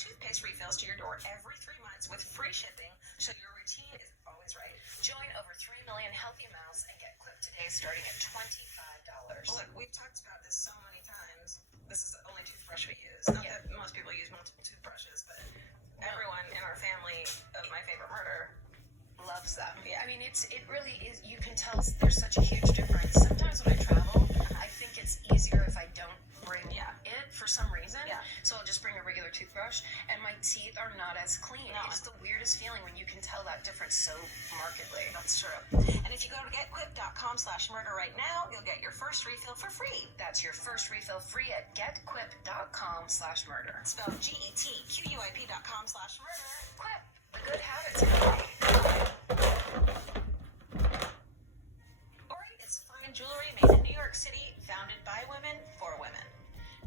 toothpaste refills to your door every 3 months with free shipping, so your routine is always right. Join over 3 million healthy mouths and get Quip today starting at $25. Look, we've talked about this so many times. This is the only toothbrush we use. Not that most people use multiple toothbrushes, but everyone in our family of My Favorite Murder loves them. Yeah. I mean, it really is. You can tell there's such a huge difference. Sometimes when I travel, I think it's easier if I don't bring it for some reason. Yeah. So I'll just bring a regular toothbrush, and my teeth are not as clean. No. It's the weirdest feeling when you can tell that difference so markedly. That's true. And if you go to getquip.com/murder right now, you'll get your first refill for free. That's your first refill free at getquip.com/murder. Spelled GETQUIP.com/murder. Quip, the good habits company. Ori is fine jewelry made in New York City, founded by women for women.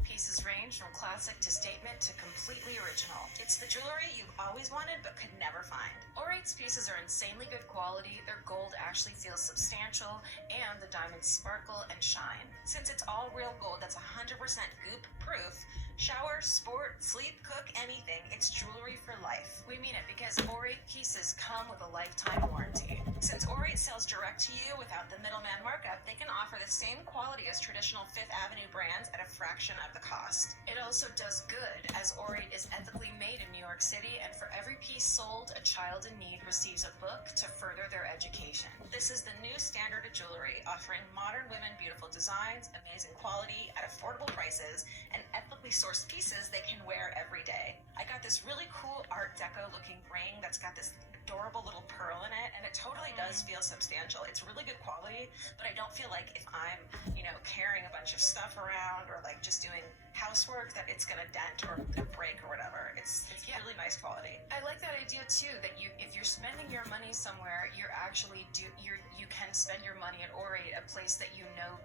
Pieces range from classic to statement to completely original. It's the jewelry you've always wanted but could never find. Orate's pieces are insanely good quality, their gold actually feels substantial, and the diamonds sparkle and shine. Since it's all real gold that's 100% goop proof, shower, sport, sleep, cook, anything, it's jewelry for life. We mean it because Orate pieces come with a lifetime warranty. Since Orate sells direct to you without the middleman markup, they can offer the same quality as traditional Fifth Avenue brands at a fraction of the cost. It also does good, as Orate is ethically made in New York City, and for every piece sold, a child in need receives a book to further their education. This is the new standard of jewelry, offering modern women beautiful designs, amazing quality at affordable prices, and ethically sourced pieces they can wear every day. I got this really cool Art Deco looking ring that's got this adorable little pearl in it, and it totally does feel substantial. It's really good quality, but I don't feel like if I'm, carrying a bunch of stuff around or like just doing housework that it's gonna dent or break or whatever. It's really nice quality. I like that idea too, that if you're spending your money somewhere, you can spend your money at Orate, a place that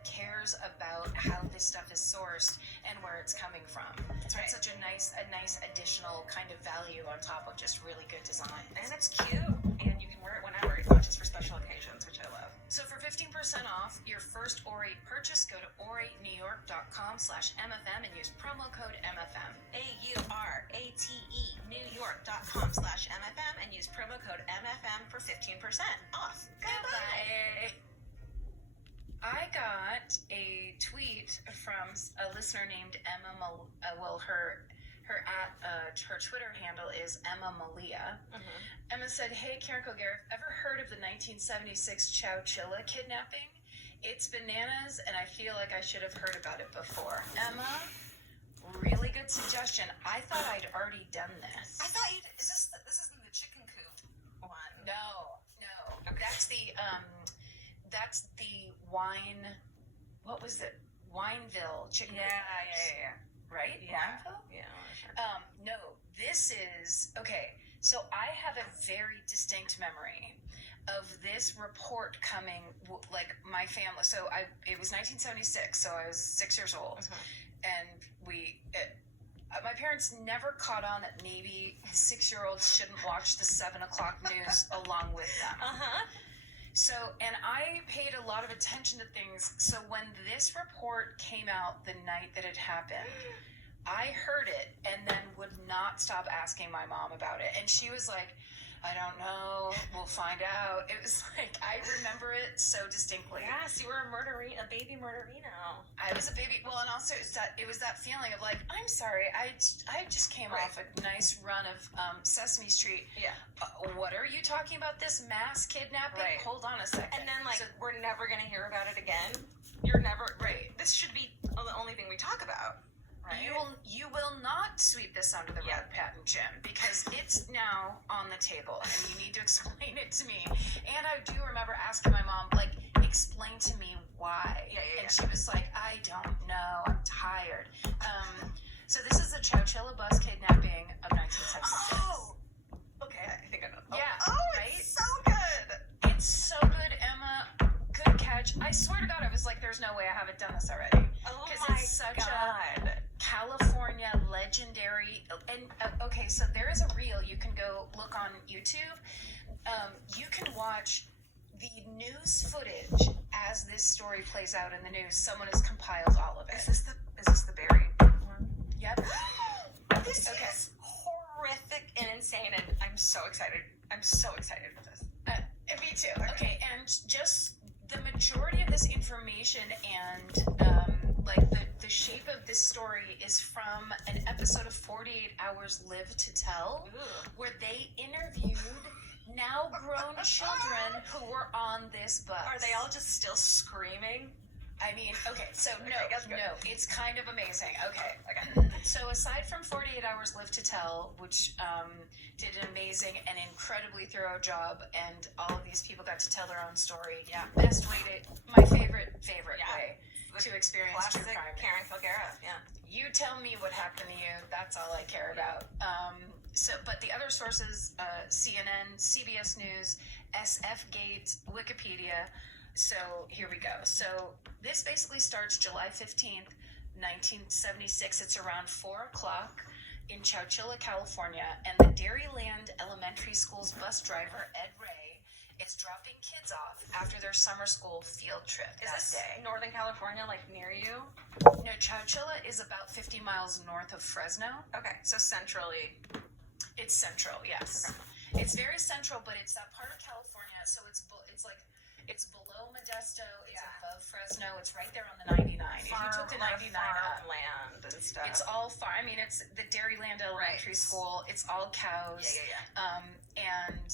cares about how this stuff is sourced and where it's coming from. That's right. It's such a nice additional kind of value on top of just really good design. And it's cute, and you can wear it whenever. It's not just for special occasions, which I love. So for 15% off your first Orate purchase, go to oratenewyork.com/MFM and use promo code MFM. AURATE NewYork.com/MFM and use promo code MFM for 15% off. Goodbye. I got a tweet from a listener named Emma. Her Twitter handle is Emma Malia. Mm-hmm. Emma said, "Hey, Karen Kilgariff, ever heard of the 1976 Chowchilla kidnapping? It's bananas, and I feel like I should have heard about it before." Emma, really good suggestion. I thought I'd already done this. I thought you did. This isn't the chicken coop one. No. Okay. That's the wine. What was it? Wineville chicken. Yeah. Right? Yeah. Wineville? Yeah. Sure. No, this is, okay, so I have a very distinct memory of this report coming, like my family, it was 1976, so I was 6 years old, and my parents never caught on that maybe 6-year-olds shouldn't watch the 7 o'clock news along with them. So, and I paid a lot of attention to things, so when this report came out the night that it happened, I heard it and then would not stop asking my mom about it. And she was like, "I don't know, we'll find out." It was like, I remember it so distinctly. Yes, you were a baby murderino. I was a baby. Well, and also it was that feeling of like, I'm sorry, I just came off a nice run of Sesame Street. Yeah. What are you talking about? This mass kidnapping? Right. Hold on a second. And then we're never gonna hear about it again. You're never right. This should be the only thing we talk about. Right. You will not sweep this under the rug, Pat and Jim, because it's now on the table, and you need to explain it to me. And I do remember asking my mom, explain to me why. And she was like, "I don't know. I'm tired." So this is the Chowchilla bus kidnapping of 1976. Oh, okay. I think I know. Yeah. Right? It's so good. It's so good, Emma. Good catch. I swear to God, I was like, "There's no way I haven't done this already." Oh Because my it's such God. a California legendary, and okay, so there is a reel you can go look on YouTube. You can watch the news footage as this story plays out in the news. Someone has compiled all of it. Is this the buried one? Yep. This is horrible. the shape of this story is from an episode of 48 Hours Live to Tell, where they interviewed now grown children who were on this bus. Are they all just still screaming? I mean, okay, so no, it's kind of amazing. Okay. So aside from 48 Hours Live to Tell, which did an amazing and incredibly thorough job, and all of these people got to tell their own story. Yeah. Best way my favorite way to experience classic true crime. Karen Kilgara. Yeah. You tell me what happened to you. That's all I care about. But the other sources, CNN, CBS News, SF Gate, Wikipedia. So here we go. So this basically starts July 15th, 1976. It's around 4 o'clock in Chowchilla, California. And the Dairyland Elementary School's bus driver, Ed Ray, is dropping kids off after their summer school field trip Is this day. Northern California, like near you? No, Chowchilla is about 50 miles north of Fresno. Okay, so centrally. It's central, yes. Okay. It's very central, but it's that part of California, so it's below Modesto, it's above Fresno, it's right there on the 99. If you took the 99 up, land and stuff. it's all far. I mean, it's the Dairyland Elementary School. It's all cows. And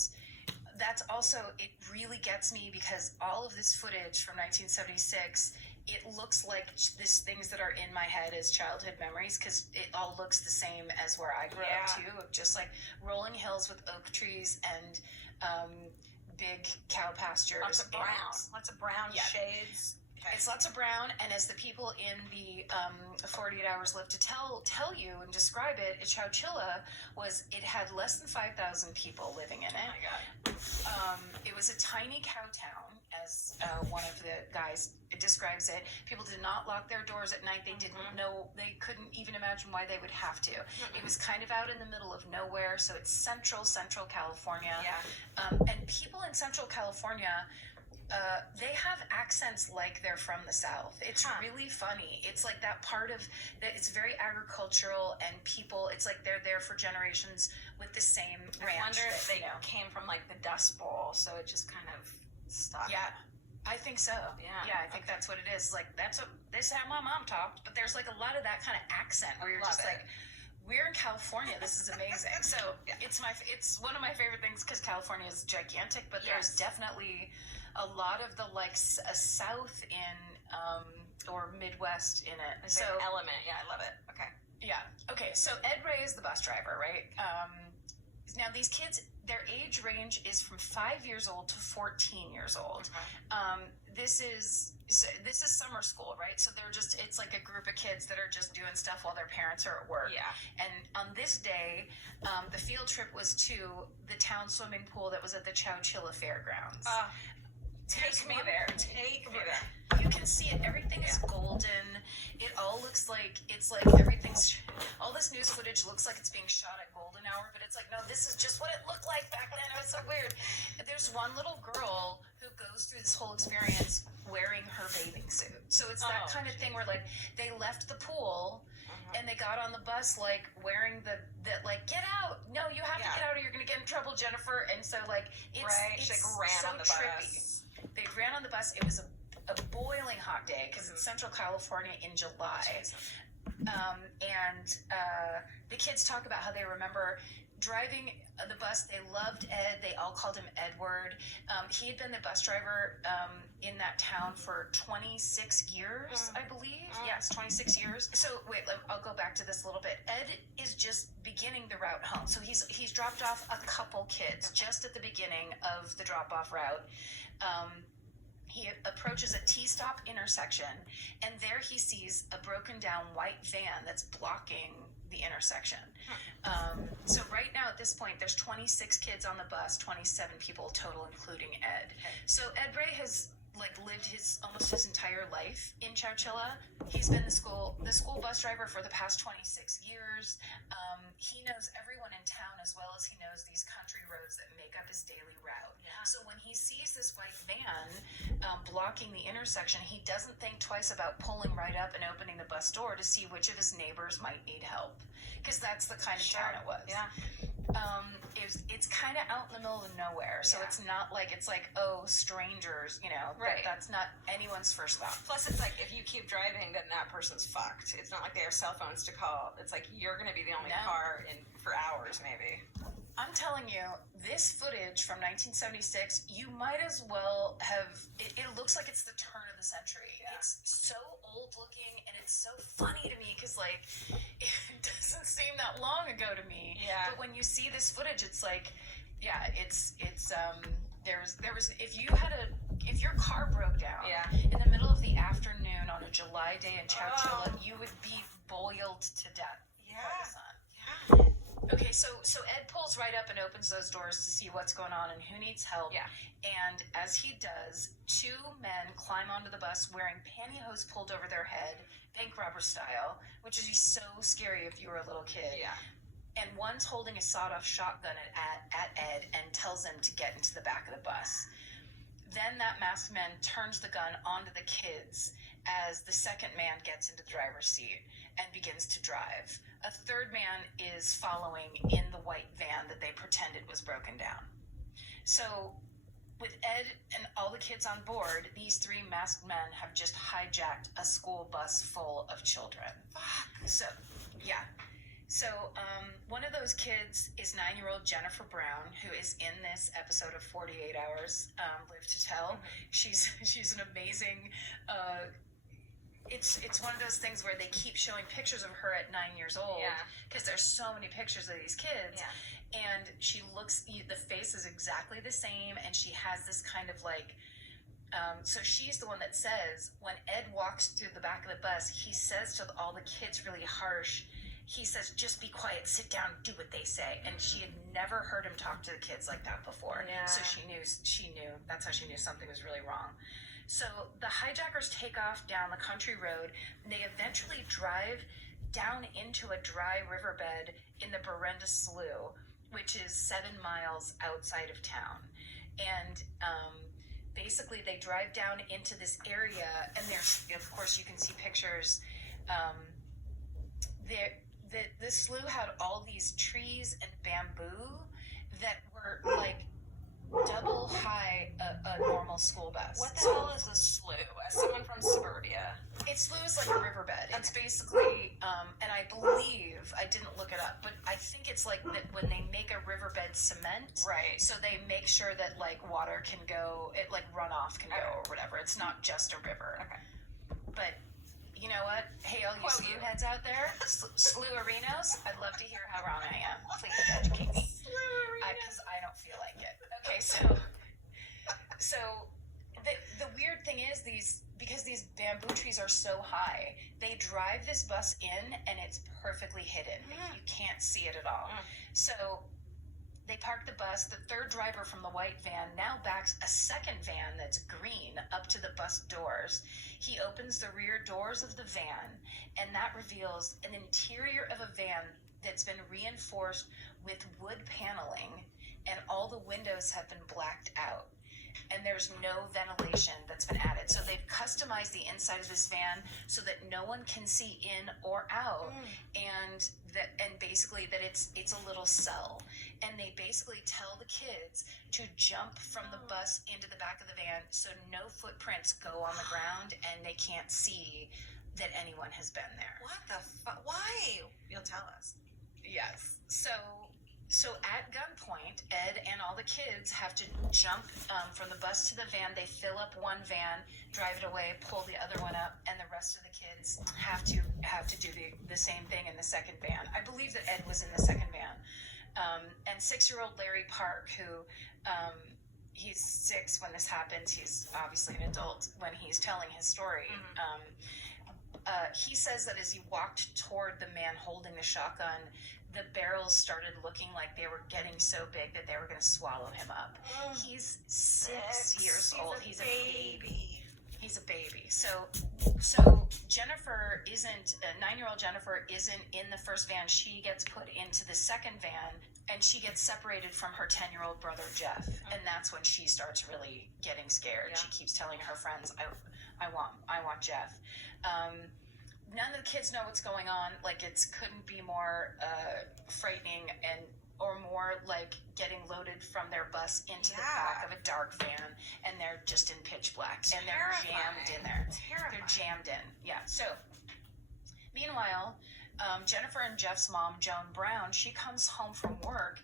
that's also, it really gets me because all of this footage from 1976, it looks like these things that are in my head as childhood memories, because it all looks the same as where I grew up too, of just like rolling hills with oak trees and big cow pastures. Lots of brown shades. Okay. It's lots of brown, and as the people in the 48 Hours Live to Tell you and describe it, Chowchilla it had less than 5,000 people living in it. Oh my God. It was a tiny cow town, as one of the guys describes it. People did not lock their doors at night. They didn't know, they couldn't even imagine why they would have to. It was kind of out in the middle of nowhere, so it's central California. And people in Central California, they have accents like they're from the South. It's really funny. It's like that part of that. It's very agricultural, and people, it's like they're there for generations with the same ranch. I wonder if they came from like the Dust Bowl, so it just kind of stuck. Yeah, I think so. Yeah, I think that's what it is. Like this is how my mom talked, but there's like a lot of that kind of accent where you're just like, we're in California. This is amazing. So it's one of my favorite things because California is gigantic, but there's definitely a lot of the like South in or Midwest in it. It's so like an element. Yeah, I love it. Okay. Yeah. Okay. So Ed Ray is the bus driver, right? Now these kids, their age range is from 5 years old to 14 years old. This is summer school, right? So it's like a group of kids that are just doing stuff while their parents are at work. Yeah. And on this day, the field trip was to the town swimming pool that was at the Chowchilla Fairgrounds. Take me there. You can see it. Everything is golden. It all looks like it's like everything's. All this news footage looks like it's being shot at golden hour, but it's like, no, this is just what it looked like back then. It was so weird. There's one little girl who goes through this whole experience wearing her bathing suit. So it's that kind of thing where like they left the pool. And they got on the bus like wearing the like, get out! No, you have to get out or you're gonna get in trouble, Jennifer. And so like it's like ran so on the trippy. Bus. They ran on the bus. It was a boiling hot day because it's Central California in July. And the kids talk about how they remember driving the bus. They loved Ed. They all called him Edward. He had been the bus driver in that town for 26 years, I believe. Yes, 26 years. So wait, I'll go back to this a little bit. Ed is just beginning the route home. So he's dropped off a couple kids just at the beginning of the drop-off route. He approaches a T-stop intersection, and there he sees a broken down white van that's blocking the intersection. So right now at this point, there's 26 kids on the bus, 27 people total, including Ed. So Ed Ray has like lived almost his entire life in Chowchilla. He's been the school bus driver for the past 26 years. He knows everyone in town as well as he knows these country roads that make up his daily route. So when he sees this white van blocking the intersection, he doesn't think twice about pulling right up and opening the bus door to see which of his neighbors might need help, because that's the kind of town it was. It's kind of out in the middle of nowhere, so it's not like strangers, Right. But that's not anyone's first thought. Plus, it's like if you keep driving, then that person's fucked. It's not like they have cell phones to call. It's like you're going to be the only car in for hours, maybe. I'm telling you, this footage from 1976, you might as well have. It looks like it's the turn of the century. Yeah. It's so old looking, and it's so funny to me because it doesn't seem that long ago to me. Yeah. But when you see this footage, it's like, yeah, there was if your car broke down in the middle of the afternoon on a July day in Chowchilla, you would be boiled to death by the sun. Yeah. Okay, so Ed pulls right up and opens those doors to see what's going on and who needs help. Yeah. And as he does, two men climb onto the bus wearing pantyhose pulled over their head, bank robber style, which is so scary if you were a little kid. Yeah. And one's holding a sawed-off shotgun at Ed and tells him to get into the back of the bus. Then that masked man turns the gun onto the kids as the second man gets into the driver's seat and begins to drive. A third man is following in the white van that they pretended was broken down. So with Ed and all the kids on board, these three masked men have just hijacked a school bus full of children. Fuck. So, yeah. So, one of those kids is 9-year-old Jennifer Brown, who is in this episode of 48 Hours, Live to Tell. She's an amazing. It's one of those things where they keep showing pictures of her at 9 years old because there's so many pictures of these kids, and she looks. The face is exactly the same, and she has this kind of so she's the one that says when Ed walks through the back of the bus, he says to all the kids really harsh. He says, just be quiet, sit down, do what they say. And she had never heard him talk to the kids like that before. Yeah. So she knew, that's how she knew something was really wrong. So the hijackers take off down the country road, and they eventually drive down into a dry riverbed in the Berenda Slough, which is 7 miles outside of town. And basically they drive down into this area, and there's, of course, you can see pictures. The slough had all these trees and bamboo that were double high a normal school bus. What the hell is a slough? As someone from suburbia. Slough is like a riverbed. It's basically, and I believe, I didn't look it up, but I think it's like that when they make a riverbed cement. Right. So they make sure that water can go, runoff can go or whatever. It's not just a river. Okay. But you know what? Hey, all you slough heads out there, slough-arinos, I'd love to hear how wrong I am. Please educate me. Because I don't feel like it. Okay, so the weird thing is because these bamboo trees are so high, they drive this bus in and it's perfectly hidden. You can't see it at all. So they park the bus. The third driver from the white van now backs a second van that's green up to the bus doors. He opens the rear doors of the van, and that reveals an interior of a van that's been reinforced with wood paneling, and all the windows have been blacked out. And there's no ventilation that's been added. So they've customized the inside of this van so that no one can see in or out, and basically that it's a little cell. And they basically tell the kids to jump from the bus into the back of the van so no footprints go on the ground and they can't see that anyone has been there. What the fuck? Why? You'll tell us. Yes. So at gunpoint, Ed and all the kids have to jump from the bus to the van. They fill up one van, drive it away, pull the other one up, and the rest of the kids have to do the same thing in the second van. I believe that Ed was in the second van. And 6-year-old Larry Park, who he's 6 when this happens. He's obviously an adult when he's telling his story. He says that as he walked toward the man holding the shotgun, the barrels started looking like they were getting so big that they were going to swallow him up. He's 6 years old. He's a baby. He's a baby. So Jennifer isn't, 9-year-old Jennifer isn't in the first van. She gets put into the second van, and she gets separated from her 10-year-old brother, Jeff. And that's when she starts really getting scared. Yeah. She keeps telling her friends, I want Jeff. None of the kids know what's going on. It couldn't be more frightening, and or more like getting loaded from their bus into the Yeah. back of a dark van, and they're just in pitch black, and they're jammed in there. Terrifying. They're jammed in. Yeah. So, meanwhile, Jennifer and Jeff's mom, Joan Brown, she comes home from work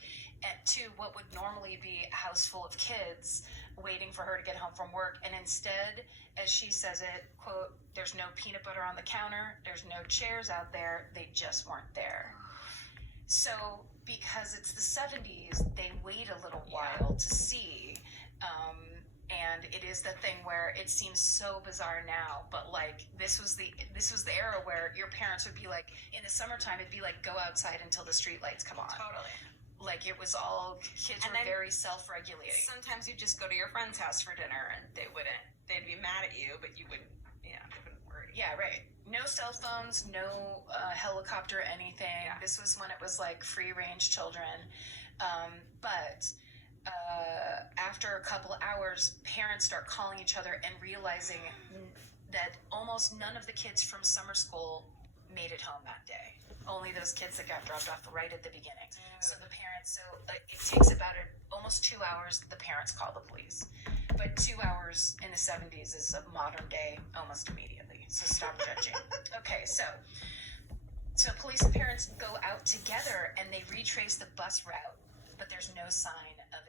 to what would normally be a house full of kids waiting for her to get home from work. And instead, as she says it, quote, "There's no peanut butter on the counter. There's no chairs out there. They just weren't there." So, because it's the 70s, they wait a little while to see. And it is the thing where it seems so bizarre now, but like this was the era where your parents would be like, in the summertime, it'd be like, go outside until the street lights come on. Totally. Like it was all, kids And were then very self-regulating. Sometimes you just go to your friend's house for dinner and they'd be mad at you, but you wouldn't, they wouldn't worry. Yeah, right. No cell phones, no helicopter, anything. Yeah. This was when it was like free-range children. But after a couple hours, parents start calling each other and realizing that almost none of the kids from summer school made it home that day. Only those kids that got dropped off right at the beginning. So the parents, it takes about almost 2 hours. The parents call the police. But 2 hours in the 70s is a modern day almost immediately. So stop judging. Okay, so police and parents go out together and they retrace the bus route, but there's no sign of